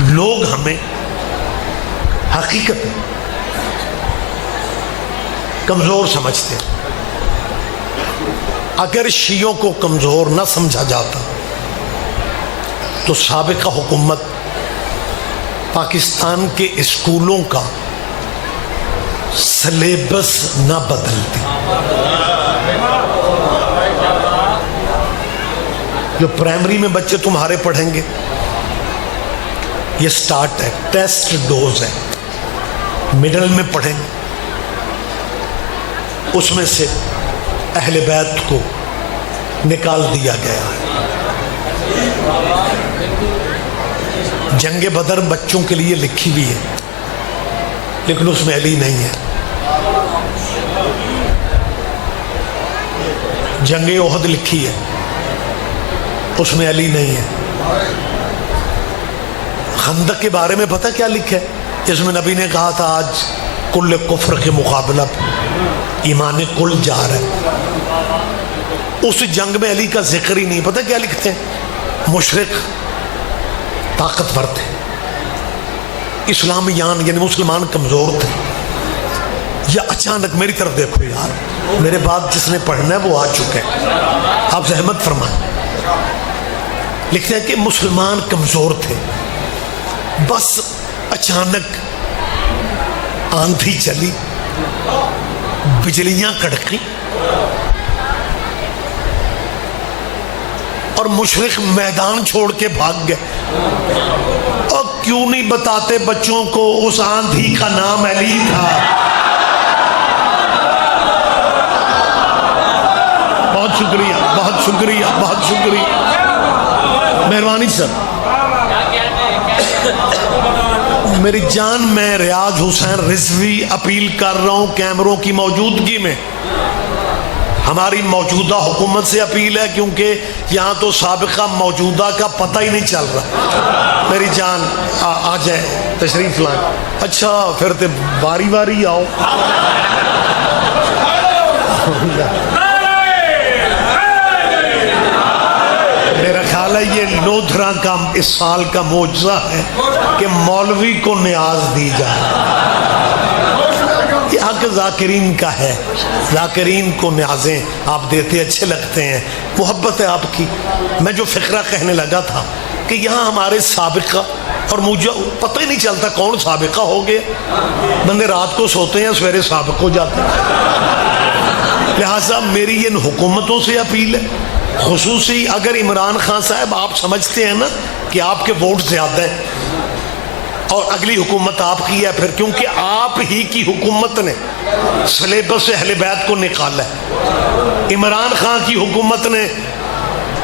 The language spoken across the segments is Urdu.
لوگ ہمیں حقیقت کمزور سمجھتے ہیں. اگر شیعوں کو کمزور نہ سمجھا جاتا تو سابقہ حکومت پاکستان کے اسکولوں کا سلیبس نہ بدلتی. جو پرائمری میں بچے تمہارے پڑھیں گے یہ سٹارٹ ہے، ٹیسٹ ڈوز ہے. مڈل میں پڑھیں گے اس میں سے اہل بیت کو نکال دیا گیا ہے. جنگ بدر بچوں کے لیے لکھی ہوئی ہے لیکن اس میں علی نہیں ہے. جنگ احد لکھی ہے اس میں علی نہیں ہے. خندق کے بارے میں پتہ کیا لکھا ہے؟ اس میں نبی نے کہا تھا آج کل کفر کے مقابلہ ایمان کل جا رہا ہے. اس جنگ میں علی کا ذکر ہی نہیں. پتہ کیا لکھتے ہیں؟ مشرق طاقتور تھے، اسلامیان یعنی مسلمان کمزور تھے. یا اچانک میری طرف دیکھو یار، میرے بعد جس نے پڑھنا ہے وہ آ چکے ہیں، آپ زحمت فرمائیں. لکھتے ہیں کہ مسلمان کمزور تھے، بس اچانک آندھی چلی، بجلیاں کڑکی اور مشرق میدان چھوڑ کے بھاگ گئے. اور کیوں نہیں بتاتے بچوں کو اس آندھی کا نام علی تھا؟ بہت شکریہ، بہت شکریہ، بہت شکریہ، مہربانی سر. میری جان، میں ریاض حسین رضوی اپیل کر رہا ہوں کیمروں کی موجودگی میں. ہماری موجودہ حکومت سے اپیل ہے کیونکہ یہاں تو سابقہ موجودہ کا پتہ ہی نہیں چل رہا. میری جان آ جائے، تشریف لائیں. اچھا پھر تو باری باری آؤ. میرا خیال ہے یہ لودھرا کا اس سال کا معجزہ ہے کہ مولوی کو نیاز دی جائے. یہ حق ذاکرین کا ہے، ذاکرین کو نیازیں آپ دیتے اچھے لگتے ہیں، محبت ہے آپ کی. میں جو فقرہ کہنے لگا تھا کہ یہاں ہمارے سابقہ، اور مجھے پتہ ہی نہیں چلتا کون سابقہ ہو گیا. بندے رات کو سوتے ہیں سویرے سابق ہو جاتے ہیں. لہٰذا میری ان حکومتوں سے اپیل ہے، خصوصی اگر عمران خان صاحب آپ سمجھتے ہیں نا کہ آپ کے ووٹ زیادہ ہیں اور اگلی حکومت آپ کی ہے، پھر کیونکہ آپ ہی کی حکومت نے سلیبس سے اہل بیت کو نکالا ہے. عمران خان کی حکومت نے،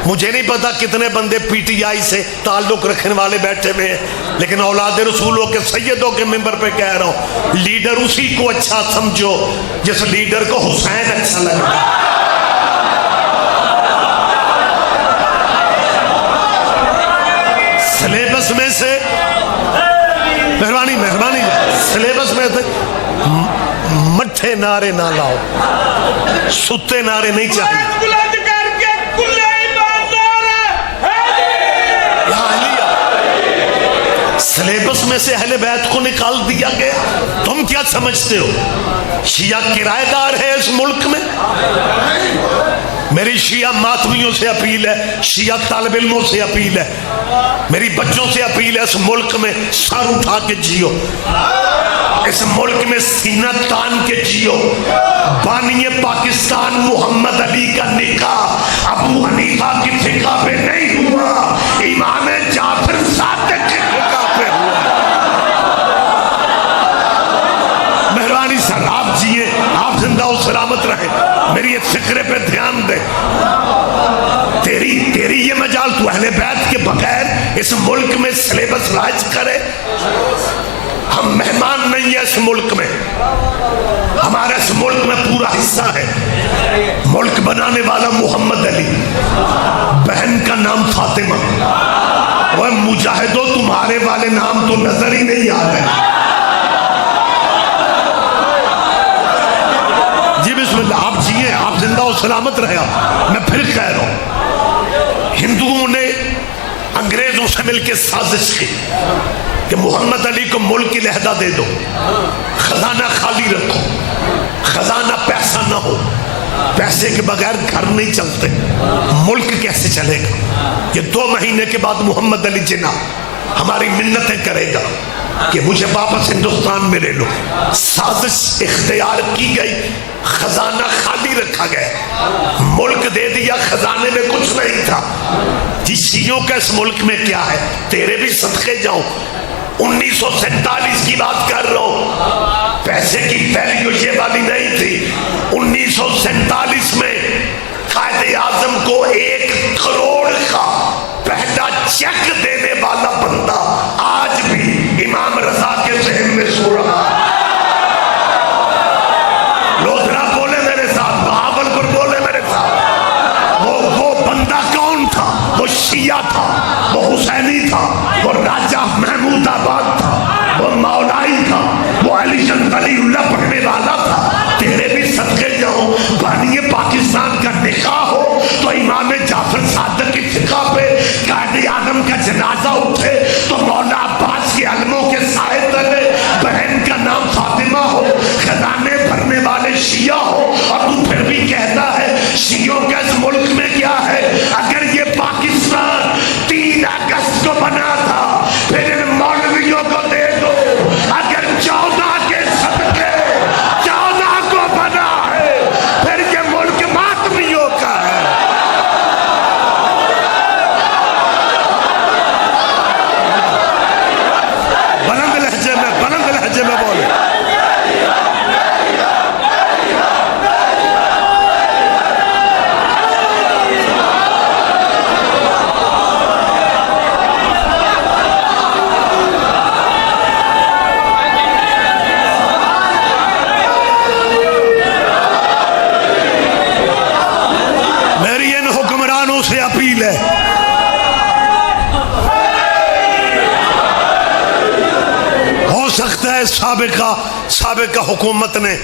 مجھے نہیں پتا کتنے بندے پی ٹی آئی سے تعلق رکھنے والے بیٹھے ہوئے ہیں، لیکن اولاد رسولوں کے سیدوں کے منبر پہ کہہ رہا ہوں، لیڈر اسی کو اچھا سمجھو جس لیڈر کو حسین اچھا لگتا ہے. سلیبس میں سے مہربانی سلیبس میں سے مٹھے نعرے نہ لاؤ، ستے نعرے نہیں چاہیے. سلیبس میں سے اہل بیت کو نکال دیا گیا. تم کیا سمجھتے ہو شیعہ کرایہ دار ہے اس ملک میں؟ میری شیعہ ماتمیوں سے اپیل ہے، شیعہ طالب علموں سے اپیل ہے، میری بچوں سے اپیل ہے، اس ملک میں سر اٹھا کے جیو، اس ملک میں سینہ تان کے جیو. بانی پاکستان محمد علی کا نکاح ابو حنیفہ کی فقہ پہ نہیں ہوا، امام جعفر صادق کی فقہ پہ ہوا. مہربانی سر آپ جیے، آپ زندہ و سلامت رہیں. میری اس فکرے پہ دھیان دے. تیری یہ مجال، تو اہل بیت کے بغیر اس ملک میں سلیبس رائج کرے. ہم مہمان نہیں ہیں اس ملک میں، ہمارا اس ملک میں پورا حصہ ہے. ملک بنانے والا محمد علی، بہن کا نام فاطمہ. وہ مجاہدوں تمہارے والے نام تو نظر ہی نہیں آ رہے. جی بسم اللہ، آپ جیے، آپ زندہ و سلامت رہے. میں پھر کہہ رہا ہوں، ہندوؤں نے انگریزوں سے مل کے سازش کی کہ محمد علی کو ملک کی علیحدہ دے دو، خزانہ خالی رکھو، خزانہ پیسہ نہ ہو، پیسے کے بغیر گھر نہیں چلتے، ملک کیسے چلے گا؟ یہ 2 مہینے کے بعد محمد علی جناح ہماری منتیں کرے گا کہ مجھے واپس ہندوستان میں لے لو۔ سازش اختیار کی گئی، خزانہ خالی رکھا گیا، ملک دے دیا، خزانے میں کچھ نہیں تھا۔ جس شیعوں کا اس ملک میں کیا ہے، تیرے بھی صدقے جاؤں، 1947 کی بات کر رہا ہوں، پیسے کی ویلیو یہ والی نہیں تھی۔ 1947 میں قائد اعظم کو 1 کروڑ کا پہلا چیک دینے والا بندہ آج بھی امام رضا کے ذہن میں سو رہا ہے۔ لودھرا بولے میرے ساتھ، بہاولپور بولے میرے ساتھ، وہ بندہ کون تھا؟ وہ شیعہ تھا، وہ حسینی تھا، وہ راجہ محمود آباد تھا، وہ مولائی تھا، وہ علی شان ولی اللہ پڑھنے والا تھا۔ تیرے بھی صدقے جاؤ، بانی پاکستان کا نکاح ہو تو امام جعفر صادق کی فقہ پہ قائد اعظم کا جنازہ اٹھے تو مولا عباس کے علموں کے سائے تلے بہن کا نام فاطمہ ہو، خزانے بھرنے والے شیعہ ہو، اور تو پھر بھی کہتا ہے شیعوں کا اس ملک میں کیا ہے؟ اگر یہ پاکستان 3 اگست کو بنا تھا پھر ان مولویوں کو دے دو، اگر 14 کے صدقے 14 کو بنا ہے پھر یہ ملک ماتمیوں کا ہے۔ بلند لہجے میں بولے۔ میری ان حکمرانوں سے اپیل ہے، سکتا ہے سابقہ حکومت نے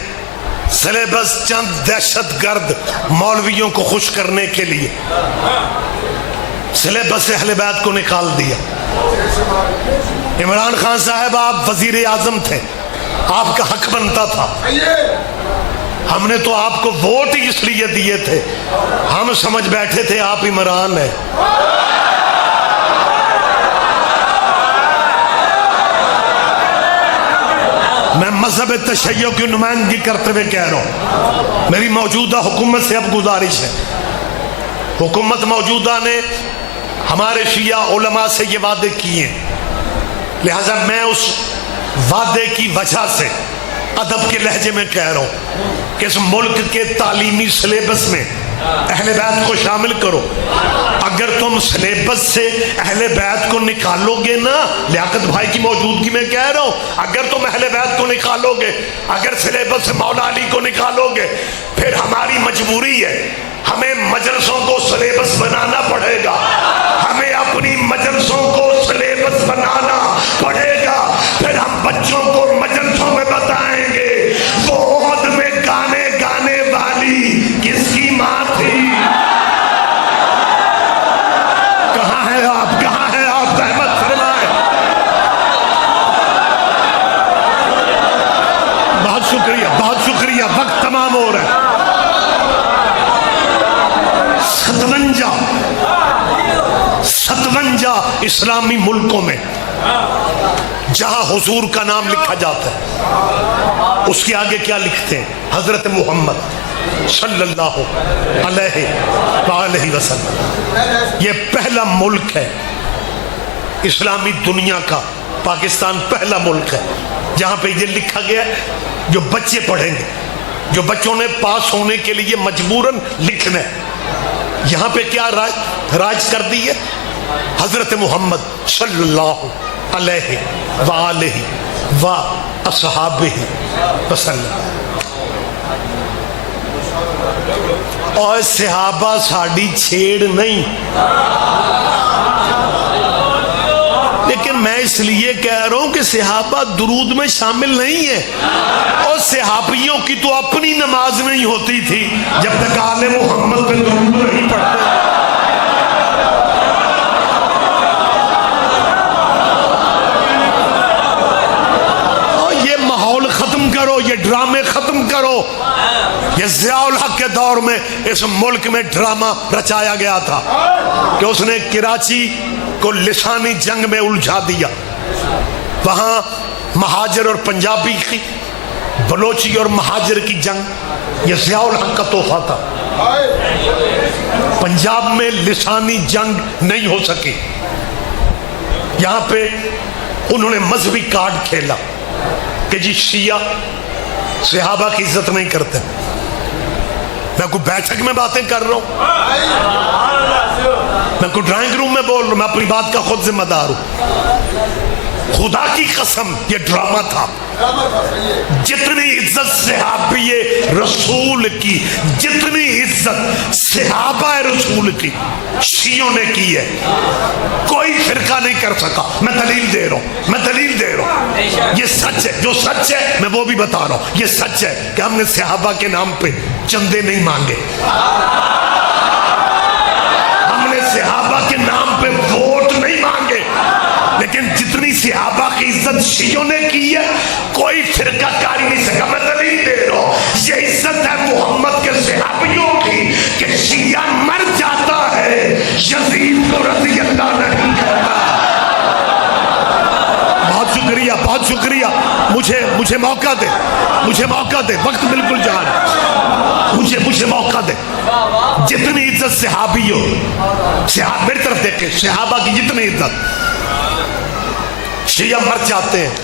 سلیبس چند دہشت گرد مولویوں کو خوش کرنے کے لیے سلیبس سے اہل بیت کو نکال دیا۔ عمران خان صاحب آپ وزیر اعظم تھے، آپ کا حق بنتا تھا، ہم نے تو آپ کو ووٹ ہی اس لیے دیے تھے، ہم سمجھ بیٹھے تھے آپ عمران ہیں۔ میں مذہب تشیع کی نمائندگی کرتے ہوئے کہہ رہا ہوں، میری موجودہ حکومت سے اب گزارش ہے، حکومت موجودہ نے ہمارے شیعہ علماء سے یہ وعدے کیے، لہٰذا میں اس وعدے کی وجہ سے ادب کے لہجے میں کہہ رہا ہوں کہ اس ملک کے تعلیمی سلیبس میں اہل بیت کو شامل کرو۔ اگر تم سلیبس سے اہل بیت کو نکالو گے نا، لیاقت بھائی کی موجودگی میں کہہ رہا ہوں، اگر تم اہل بیت کو نکالو گے، اگر سلیبس سے مولا علی کو نکالو گے، پھر ہماری مجبوری ہے، ہمیں مجلسوں کو سلیبس بنانا پڑے گا، ہمیں اپنی مجلسوں کو سلیبس بنانا پڑے گا، پھر ہم بچوں کو مجلسوں میں بتائیں گے وہ عہد میں گانے گانے والی کس کی ماں تھی۔ کہاں ہے آپ رحمت فرمائیں۔ بہت شکریہ، وقت تمام ہو رہا ہے۔ 57 اسلامی ملکوں میں جہاں حضور کا نام لکھا جاتا ہے اس کے آگے کیا لکھتے ہیں؟ حضرت محمد صلی اللہ علیہ وآلہ وسلم۔ یہ پہلا ملک ہے اسلامی دنیا کا، پاکستان پہلا ملک ہے جہاں پہ یہ لکھا گیا ہے جو بچے پڑھیں گے، جو بچوں نے پاس ہونے کے لیے مجبوراً لکھنا ہے۔ یہاں پہ کیا راج کر دی ہے؟ حضرت محمد صلی اللہ علیہ وآلہ وصحابہ وسلم۔ اور صحابہ ساڑی چھیڑ نہیں، لیکن میں اس لیے کہہ رہا ہوں کہ صحابہ درود میں شامل نہیں ہیں، اور صحابیوں کی تو اپنی نماز نہیں ہوتی تھی جب تک آل محمد پہ درود نہیں پڑھتے۔ ڈرامے ختم کرو. یہ ضیاء الحق کے دور میں اس ملک میں ڈرامہ رچایا گیا تھا کہ اس نے کراچی کو لسانی جنگ میں الجھا دیا. وہاں مہاجر اور پنجابی کی، بلوچی اور مہاجر کی جنگ، یہ ضیاء الحق کا تحفہ تھا. پنجاب میں لسانی جنگ نہیں ہو سکی. یہاں پہ انہوں نے مذہبی کارڈ کھیلا کہ جی شیعہ صحابہ کی عزت نہیں کرتے. میں کوئی بیٹھک میں باتیں کر رہا ہوں، میں کوئی ڈرائنگ روم میں بول رہا ہوں، میں اپنی بات کا خود ذمہ دار ہوں. خدا کی قسم یہ ڈرامہ تھا. جتنی عزت صحابی رسول کی، جتنی عزت صحابہ رسول کی شیعوں نے کی ہے، کوئی فرقہ نہیں کر سکا. میں دلیل دے رہا ہوں، یہ سچ ہے. جو سچ ہے میں وہ بھی بتا رہا ہوں. یہ سچ ہے کہ ہم نے صحابہ کے نام پہ چندے نہیں مانگے، ہم نے صحابہ کے نام پہ ووٹ نہیں مانگے، لیکن جتنی صحابہ کی عزت شیعوں نے کی ہے کوئی فرقہ کاری نہیں سکا. میں دلیل دے رہا ہوں، یہ عزت ہے محمد کے صحابیوں کی کہ شیعہ مر جاتا ہے، یزید کو رضی اللہ نہیں کرتا. بہت شکریہ. مجھے موقع دے، وقت بالکل جا رہا. مجھے موقع دے. جتنی عزت صحابی ہو، میری طرف دیکھیں، صحابہ کی جتنی عزت، شیعہ مر جاتے ہیں،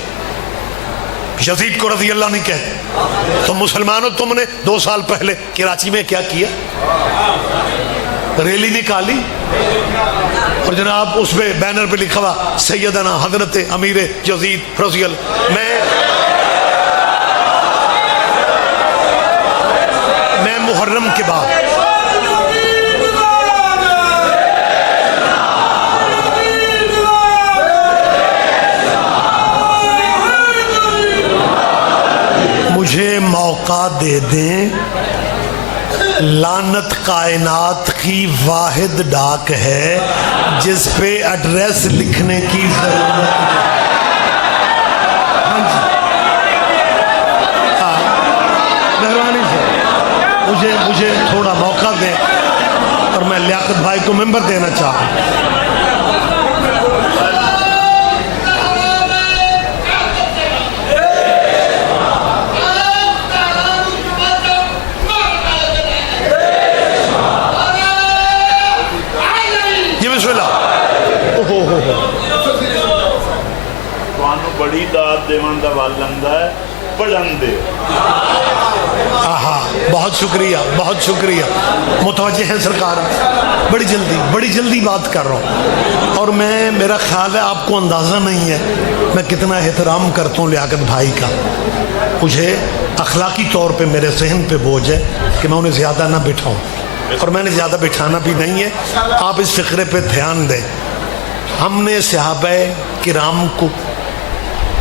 یزید کو رضی اللہ نہیں کہتے. تو مسلمانوں، تم نے 2 سال پہلے کراچی میں کیا کیا؟ ریلی نکالی اور جناب اس پہ بینر پہ لکھا ہوا سیدنا حضرت امیر یزید رضی اللہ. میں محرم کے بعد مجھے موقع دے دیں. لعنت کائنات کی واحد ڈاک ہے جس پہ ایڈریس لکھنے کی ضرورت ہے. مہربانی سے مجھے تھوڑا موقع دیں اور میں لیاقت بھائی کو ممبر دینا چاہوں. بڑی داد دیوان دا والندہ ہے پڑھن دے. بہت شکریہ. متوجہ ہیں سرکار. بڑی جلدی بات کر رہا ہوں اور میرا خیال ہے آپ کو اندازہ نہیں ہے میں کتنا احترام کرتا ہوں لیاقت بھائی کا. مجھے اخلاقی طور پہ میرے ذہن پہ بوجھ ہے کہ میں انہیں زیادہ نہ بٹھاؤں، اور میں نے زیادہ بٹھانا بھی نہیں ہے. آپ اس فقرے پہ دھیان دیں. ہم نے صحابہ کرام کو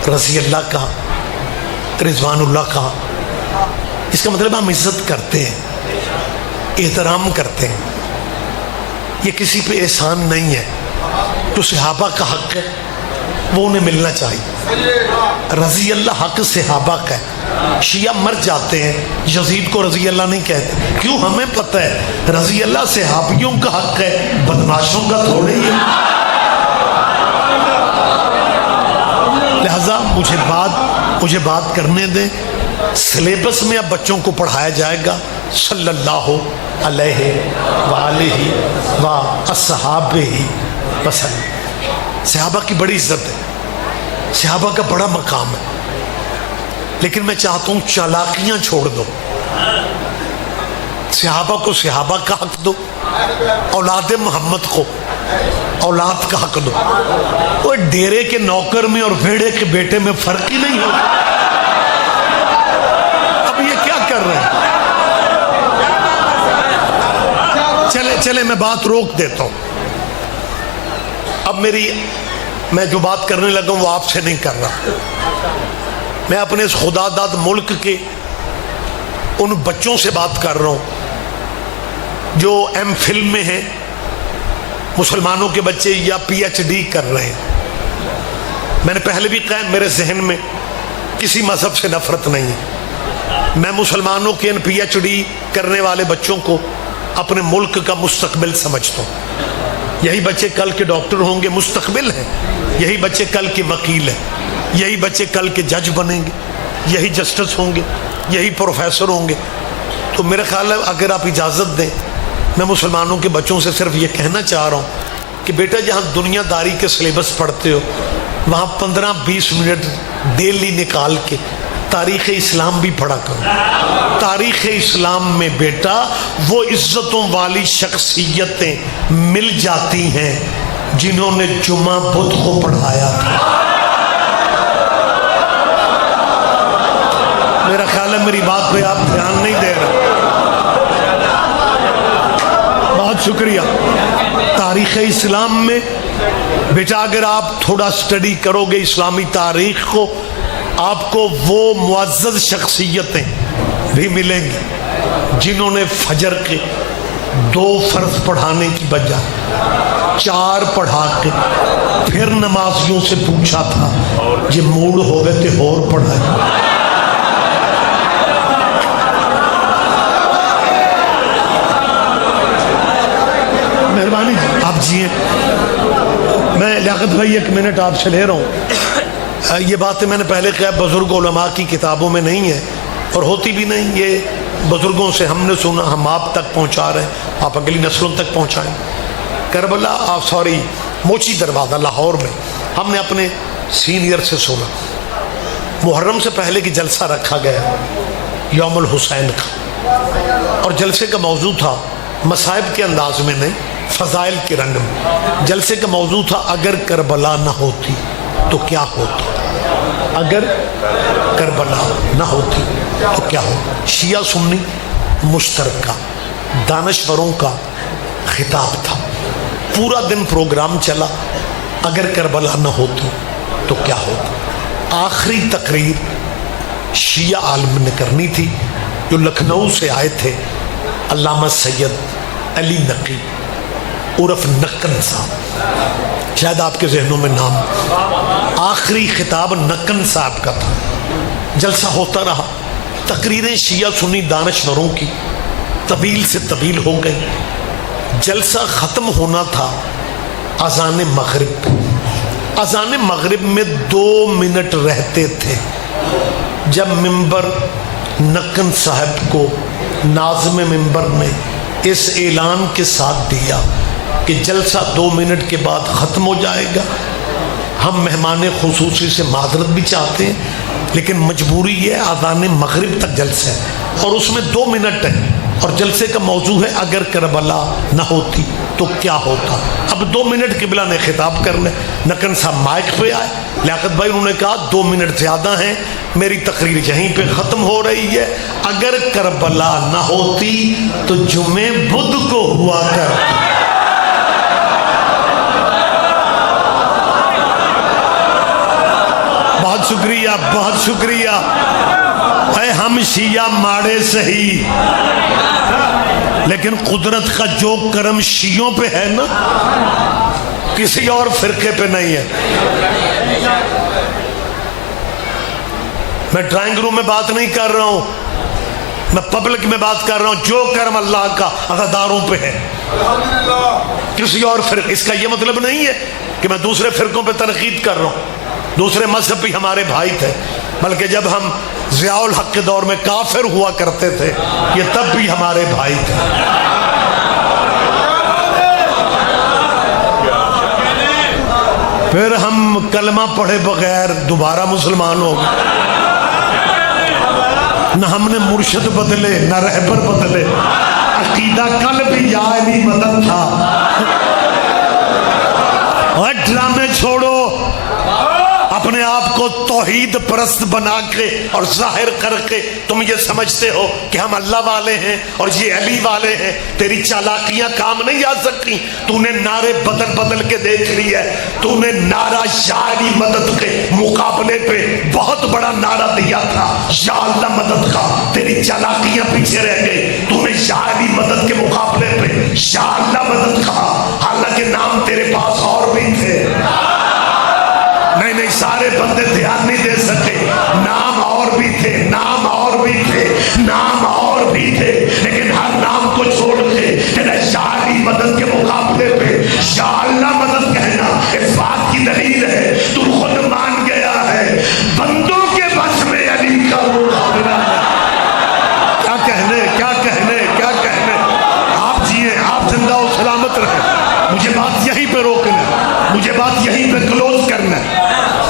رضی اللہ کہا، رضوان اللہ کہا. اس کا مطلب ہم عزت کرتے ہیں، احترام کرتے ہیں. یہ کسی پہ احسان نہیں ہے. جو صحابہ کا حق ہے وہ انہیں ملنا چاہیے. رضی اللہ حق صحابہ کا ہے. شیعہ مر جاتے ہیں، یزید کو رضی اللہ نہیں کہتے. کیوں؟ ہمیں پتہ ہے رضی اللہ صحابیوں کا حق ہے، بدماشوں کا تھوڑے ہی ہے. لہذا مجھے بات کرنے دیں. سلیبس میں اب بچوں کو پڑھایا جائے گا صلی اللہ علیہ وآلہ وصحابہ وسلم. صحابہ کی بڑی عزت ہے، صحابہ کا بڑا مقام ہے، لیکن میں چاہتا ہوں چالاکیاں چھوڑ دو. صحابہ کو صحابہ کا حق دو، اولاد محمد کو اولاد کا حق دو. وہ ڈیرے کے نوکر میں اور بھیڑے کے بیٹے میں فرق ہی نہیں ہوتا. اب یہ کیا کر رہے ہیں؟ چلے میں بات روک دیتا ہوں. اب میں جو بات کرنے لگا ہوں وہ آپ سے نہیں کر رہا. میں اپنے اس خدا داد ملک کے ان بچوں سے بات کر رہا ہوں جو ایم فل میں ہیں، مسلمانوں کے بچے، یا پی ایچ ڈی کر رہے ہیں. میں نے پہلے بھی کہا میرے ذہن میں کسی مذہب سے نفرت نہیں ہے، میں مسلمانوں کے PhD کرنے والے بچوں کو اپنے ملک کا مستقبل سمجھتا ہوں. یہی بچے کل کے ڈاکٹر ہوں گے، مستقبل ہیں. یہی بچے کل کے وکیل ہیں، یہی بچے کل کے جج بنیں گے، یہی جسٹس ہوں گے، یہی پروفیسر ہوں گے. تو میرا خیال ہے اگر آپ اجازت دیں، میں مسلمانوں کے بچوں سے صرف یہ کہنا چاہ رہا ہوں کہ بیٹا جہاں دنیا داری کے سلیبس پڑھتے ہو وہاں 15-20 منٹ ڈیلی نکال کے تاریخ اسلام بھی پڑھا کرو. تاریخ اسلام میں بیٹا وہ عزتوں والی شخصیتیں مل جاتی ہیں جنہوں نے جمعہ بدھ کو پڑھایا تھا. میرا خیال ہے میری بات پہ آپ دھیان نہیں دے رہے. بہت شکریہ. تاریخ اسلام میں بیٹا اگر آپ تھوڑا سٹڈی کرو گے اسلامی تاریخ کو، آپ کو وہ معزز شخصیتیں بھی ملیں گی جنہوں نے فجر کے 2 فرض پڑھانے کی بجائے 4 پڑھا کے پھر نمازیوں سے پوچھا تھا یہ موڈ ہو گئے تھے اور پڑھائے. مہربانی آپ جیئے. میں لیاقت بھائی 1 منٹ آپ سے لے رہا ہوں. یہ باتیں میں نے پہلے کہا بزرگ علماء کی کتابوں میں نہیں ہے اور ہوتی بھی نہیں. یہ بزرگوں سے ہم نے سنا، ہم آپ تک پہنچا رہے ہیں، آپ اگلی نسلوں تک پہنچائیں. کربلا موچی دروازہ لاہور میں ہم نے اپنے سینئر سے سنا محرم سے پہلے کی جلسہ رکھا گیا یوم الحسین کا، اور جلسے کا موضوع تھا مصائب کے انداز میں نہیں، فضائل کے رنگ میں. جلسے کا موضوع تھا اگر کربلا نہ ہوتی تو کیا ہوتا، اگر کربلا نہ ہوتی تو کیا ہوتا. شیعہ سنی مشترکہ دانشوروں کا خطاب تھا. پورا دن پروگرام چلا اگر کربلا نہ ہوتی تو کیا ہوتا. آخری تقریر شیعہ عالم نے کرنی تھی جو لکھنؤ سے آئے تھے، علامہ سید علی نقی عرف نکن صاحب، شاید آپ کے ذہنوں میں نام. آخری خطاب نکن صاحب کا تھا. جلسہ ہوتا رہا، تقریریں شیعہ سنی دانشوروں کی طویل سے طویل ہو گئی. جلسہ ختم ہونا تھا اذان مغرب پہ. اذان مغرب میں 2 منٹ رہتے تھے جب ممبر نکن صاحب کو ناظم ممبر نے اس اعلان کے ساتھ دیا کہ جلسہ 2 منٹ کے بعد ختم ہو جائے گا. ہم مہمان خصوصی سے معذرت بھی چاہتے ہیں لیکن مجبوری یہ ہے اذان مغرب تک جلسہ ہے اور اس میں 2 منٹ ہے اور جلسے کا موضوع ہے اگر کربلا نہ ہوتی تو کیا ہوتا. اب 2 منٹ قبلہ نے خطاب کرنا. نکن صاحب مائک پہ آئے. لیاقت بھائی انہوں نے کہا 2 منٹ زیادہ ہیں، میری تقریر یہیں پہ ختم ہو رہی ہے. اگر کربلا نہ ہوتی تو جمعے بدھ کو ہوا کرتا. بہت شکریہ، بہت شکریہ. اے ہم شیعہ ماڑے سہی لیکن قدرت کا جو کرم شیعوں پہ ہے نا کسی اور فرقے پہ نہیں ہے. میں ڈرائنگ روم میں بات نہیں کر رہا ہوں، میں پبلک میں بات کر رہا ہوں. جو کرم اللہ کا عزاداروں پہ ہے کسی اور فرقے. اس کا یہ مطلب نہیں ہے کہ میں دوسرے فرقوں پہ تنقید کر رہا ہوں. دوسرے مذہب بھی ہمارے بھائی تھے، بلکہ جب ہم ضیاء الحق کے دور میں کافر ہوا کرتے تھے یہ تب بھی ہمارے بھائی تھے. پھر ہم کلمہ پڑھے بغیر دوبارہ مسلمان ہو گئے. نہ ہم نے مرشد بدلے نہ رہبر بدلے، عقیدہ کل بھی یا علی مدد تھا. اور ڈرامے چھوڑو، اپنے آپ کو توحید پرست بنا کے اور ظاہر کر کے تم یہ سمجھتے ہو کہ ہم اللہ والے ہیں اور یہ علی والے ہیں. تیری چالاکیاں کام نہیں آ سکتی. تو نے نعرے بدل بدل کے دیکھ لی ہے. تو نے نعرہ یا علی مدد کے مقابلے پہ بہت بڑا نعرہ دیا تھا یا اللہ مدد کا. تیری چالاکیاں پیچھے رہ گئی. تو نے یا علی مدد کے مقابلے پہ یا اللہ مدد کہا، حالانکہ نام تیرے پاس اور بھی تھے. نہیں سارے بندے دھیان نہیں دے سکے. نام اور بھی تھے، نام اور بھی تھے.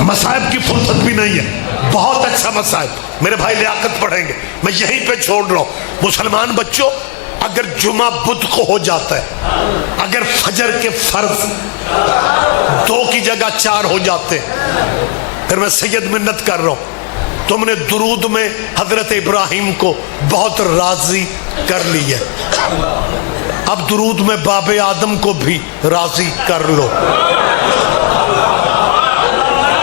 مصائب کی فرصت بھی نہیں ہے. بہت اچھا مصائب. میرے بھائی لیاقت پڑھیں گے, میں یہیں پہ چھوڑ رہا ہوں. مسلمان بچوں, اگر جمعہ بدھ کو ہو جاتا ہے, اگر فجر کے فرض 2 کی جگہ 4 ہو جاتے ہیں, پھر میں سید منت کر رہا ہوں, تم نے درود میں حضرت ابراہیم کو بہت راضی کر لی ہے, اب درود میں باب آدم کو بھی راضی کر لو.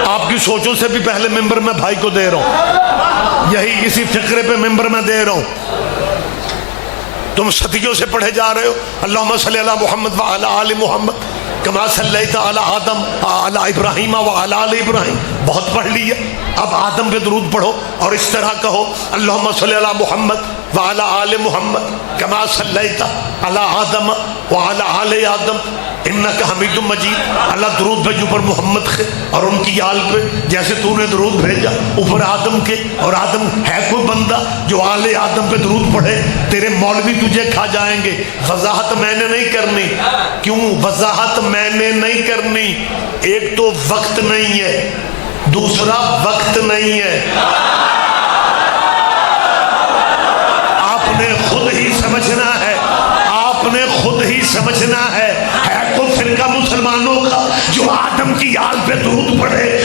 آپ کی سوچوں سے بھی پہلے ممبر میں بھائی کو دے رہا ہوں, یہی اسی فقرے پہ ممبر میں دے رہا ہوں. تم صدیوں سے پڑھے جا رہے ہو اللہم صلی علی محمد وعلی آل محمد کما صلیت علی آدم علی ابراہیم وعلی آل ابراہیم, بہت پڑھ لی ہے. اب آدم پہ درود پڑھو اور اس طرح کہو اللہم صلی علی محمد وعلی آل محمد کما صلیت علی آدم وعلی آل آدم انک حمید مجید. اللہ درود بھیج اوپر محمد کے اور ان کی آل پہ, جیسے تو نے درود بھیجا اوپر آدم کے, اور آدم ہے کوئی بندہ جو آل آدم پہ درود پڑھے؟ تیرے مولوی تجھے کھا جائیں گے. وضاحت میں نے نہیں کرنی. کیوں وضاحت میں نے نہیں کرنی؟ ایک تو وقت نہیں ہے, دوسرا وقت نہیں ہے. آپ نے خود ہی سمجھنا ہے, آپ نے خود ہی سمجھنا ہے. ہے کوئی فرقہ مسلمانوں کا جو آدم کی آل پہ درود پڑھے؟